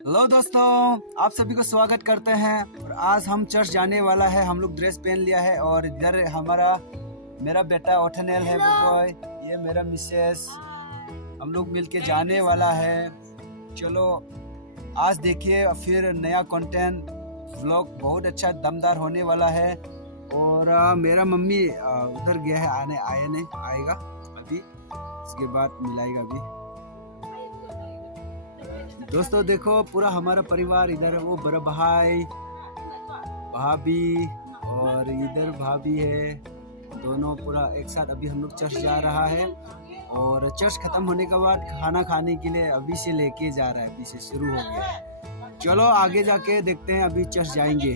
Hello दोस्तों, आप सभी को स्वागत करते हैं। और आज हम चर्च जाने वाला है। हम लोग ड्रेस पहन लिया है और इधर मेरा बेटा ओठनेल है बॉय, ये मेरा मिसेस, हम लोग मिलके जाने वाला है। चलो आज देखिए फिर नया कंटेंट व्लॉग बहुत अच्छा दमदार होने वाला है। और मेरा मम्मी उधर गया है, आएगा अभी, इसके बाद मिलाएगा अभी। दोस्तों देखो पूरा हमारा परिवार इधर है, वो बड़ा भाई भाभी और इधर भाभी है, दोनों पूरा एक साथ अभी हम लोग चर्च जा रहा है। और चर्च खत्म होने के बाद खाना खाने के लिए अभी से लेके जा रहा है, अभी से शुरू हो गया है। चलो आगे जाके देखते हैं, अभी चर्च जाएंगे।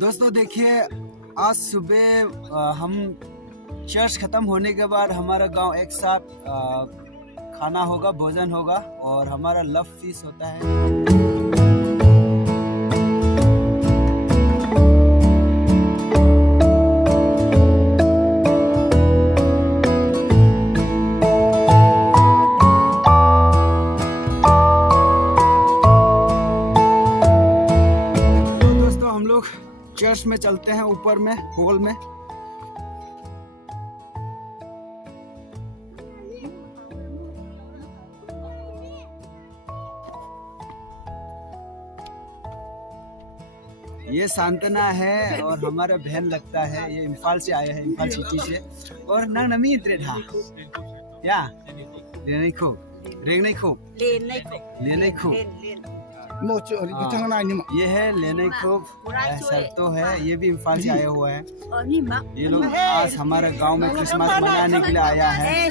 दोस्तों देखिए आज सुबह हम चर्च खत्म होने के बाद हमारा गांव एक साथ खाना होगा, भोजन होगा और हमारा लव फीस्ट होता है। चर्च में चलते हैं, ऊपर में हॉल में। ये सांतना है और हमारा बहन लगता है, ये इम्फाल से आया है, इम्फाल सिटी से। और नमी ड्रेढा या लेने को रेंगने को लेने को ये है लेने को सर तो है, ये भी इम्फाल से आया हुआ है। ये लोग आज हमारे गांव में क्रिसमस मनाने के लिए आया है।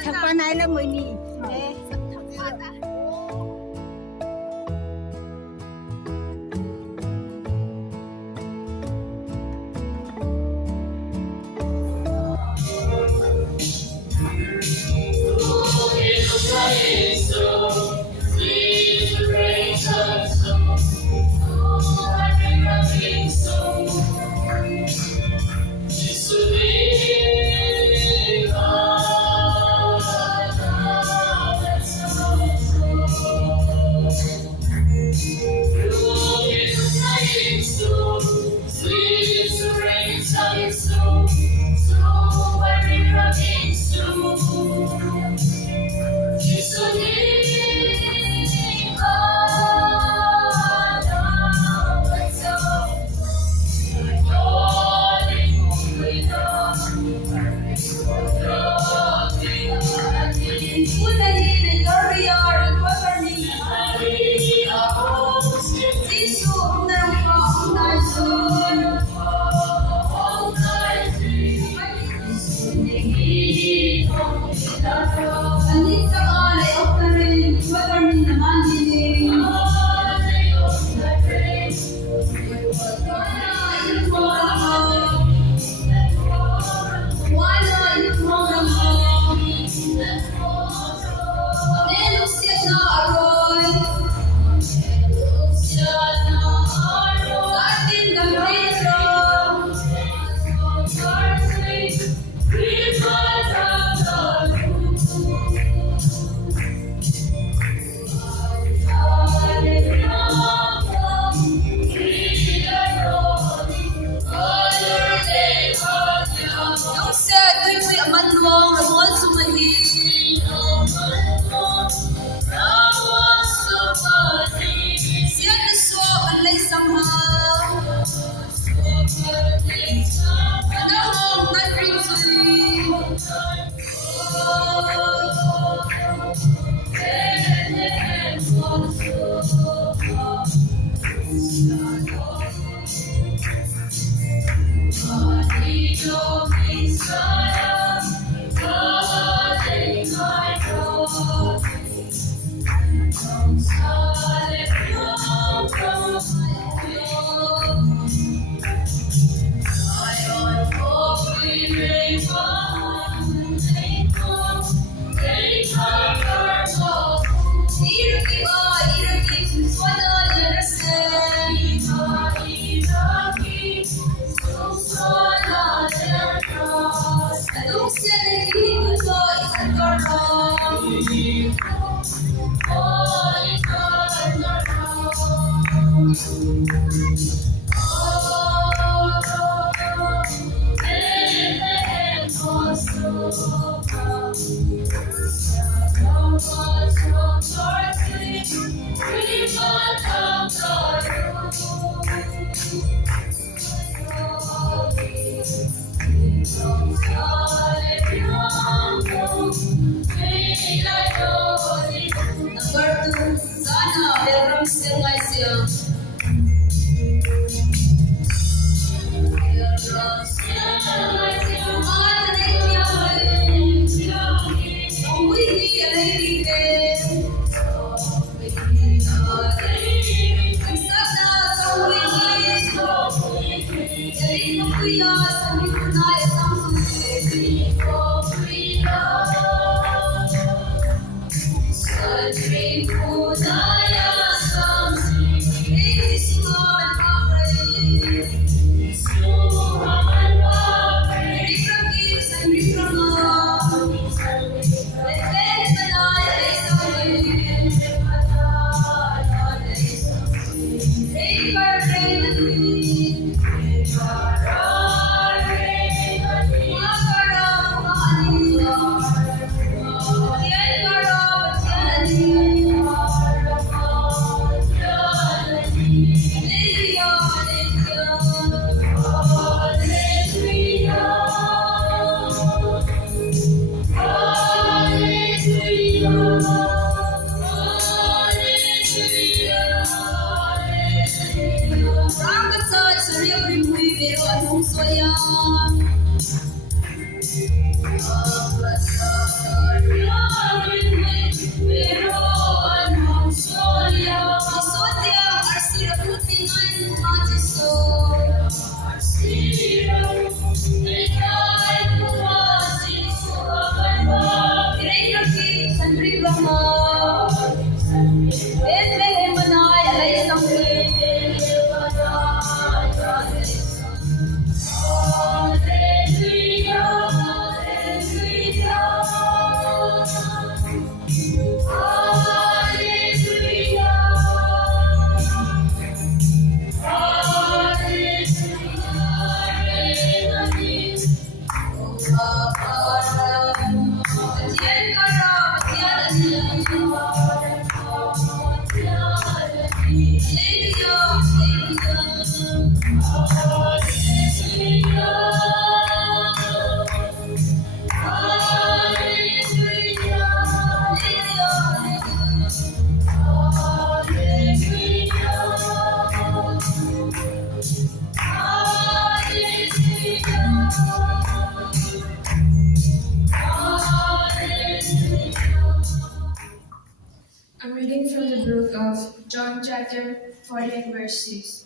I'm reading from the book of John chapter 48 verse 6.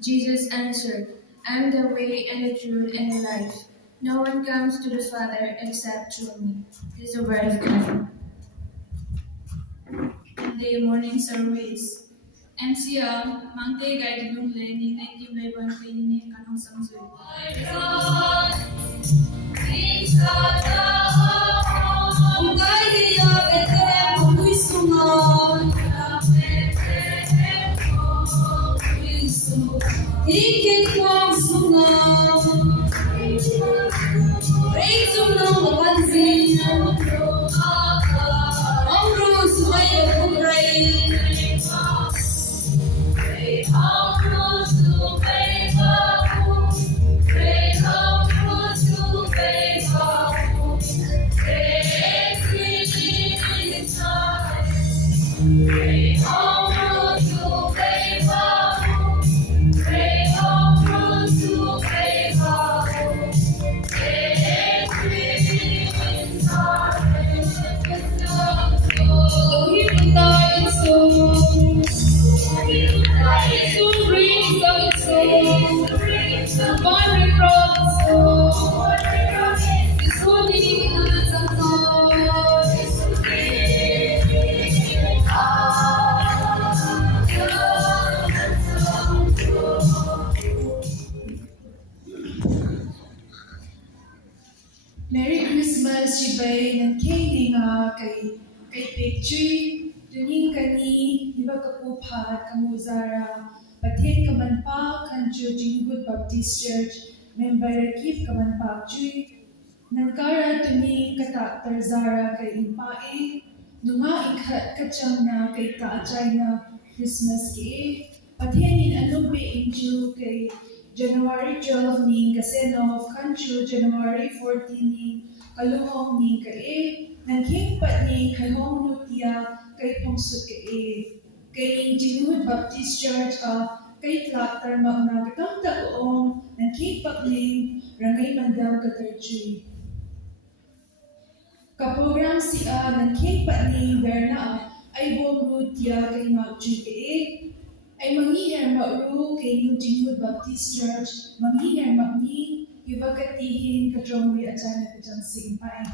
Jesus answered, I am the way and the truth and the life. No one comes to the Father except through me. This is the word of God. Monday morning service. MCL, Mangte Guide Lung Le, Ning Ning Le Ban Pe Ni Kanong Samsui. Merry Christmas, Shibay, ng Katie nga kay kay Pekchui, Duning Kani, Iba Kapuphat, Kamuzara, Pathet Kamanpa, Kanchu Jingbut Baptist Church, Member Kip Kamanpa Chui, Nagkara Duning Katak Tarzara kay Impae, Nunga Ikhat Kachangna kay Taachay na Christmas ki, Pathenin Anubi Inju kay January 12 ni Kaseno of Kanchu, January 14 ni Kaluhong ni Kae, Naghipat ni Kahong Nutia kay Pungsut kay Jinghut Baptist Church kay Tlaktar Magna Katang Taoong, Naghipat ni Rangay Mandam Katarchui. Kaprogram si naghipat ni Berna ay Nutia kay Magchui ay mangiher mauru kay New Jinghut Baptist Church, mangiher magni, iba katihin katrongri at sana kajang simpay.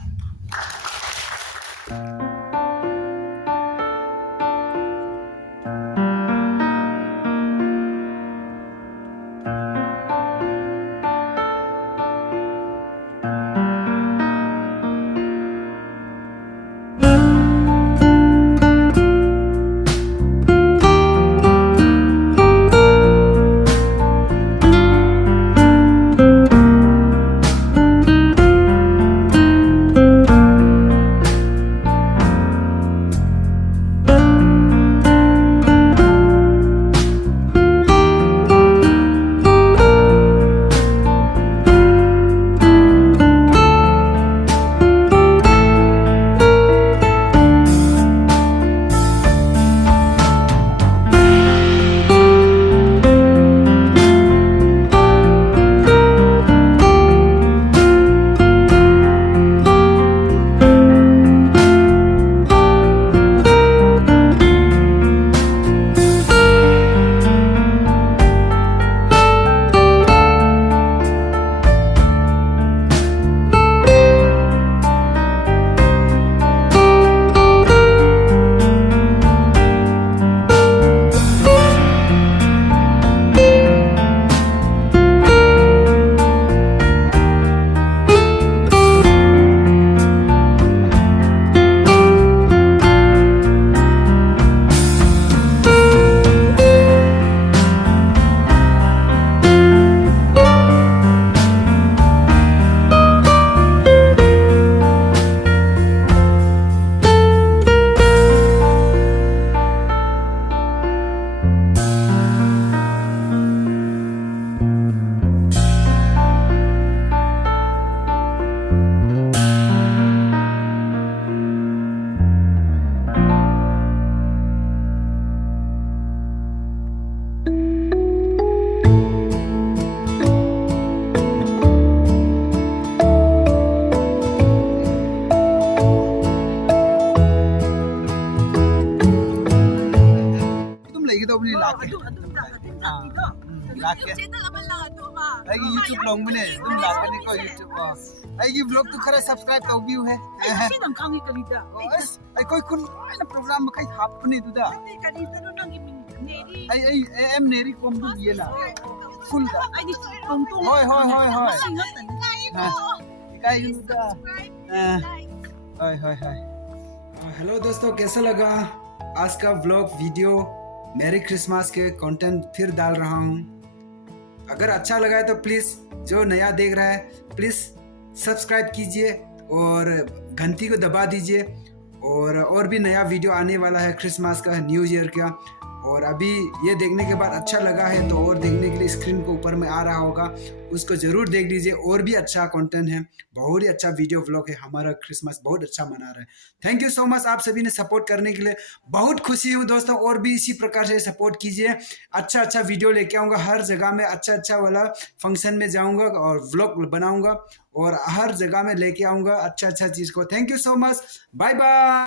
YouTube long mune dum lakani ko YouTube ai gi vlog tu khara subscribe to view hai ai sinam khangi kalida ai koi kun na program ma kai hapni duda kalida no nang Mneri ai Mneri kom du ye na full da ai ni tong tong hoi kai duda hoi hello दोस्तों, कैसा लगा आज का vlog video? Merry Christmas के content फिर डाल रहा हूँ। अगर अच्छा लगा है तो प्लीज़ जो नया देख रहा है प्लीज़ सब्सक्राइब कीजिए और घंटी को दबा दीजिए। और भी नया वीडियो आने वाला है क्रिसमस का, न्यू ईयर का। और अभी ये देखने के बाद अच्छा लगा है तो और देखने के लिए स्क्रीन को ऊपर में आ रहा होगा, उसको ज़रूर देख लीजिए। और भी अच्छा कंटेंट है, बहुत ही अच्छा वीडियो व्लॉग है। हमारा क्रिसमस बहुत अच्छा मना रहा है। थैंक यू सो मच आप सभी ने सपोर्ट करने के लिए, बहुत खुशी हूँ दोस्तों। और भी इसी प्रकार से सपोर्ट कीजिए। अच्छा वीडियो लेके आऊँगा, हर जगह में अच्छा वाला फंक्शन में जाऊँगा और व्लॉग बनाऊँगा और हर जगह में लेके आऊँगा अच्छा चीज़ को। Thank you so much, bye bye.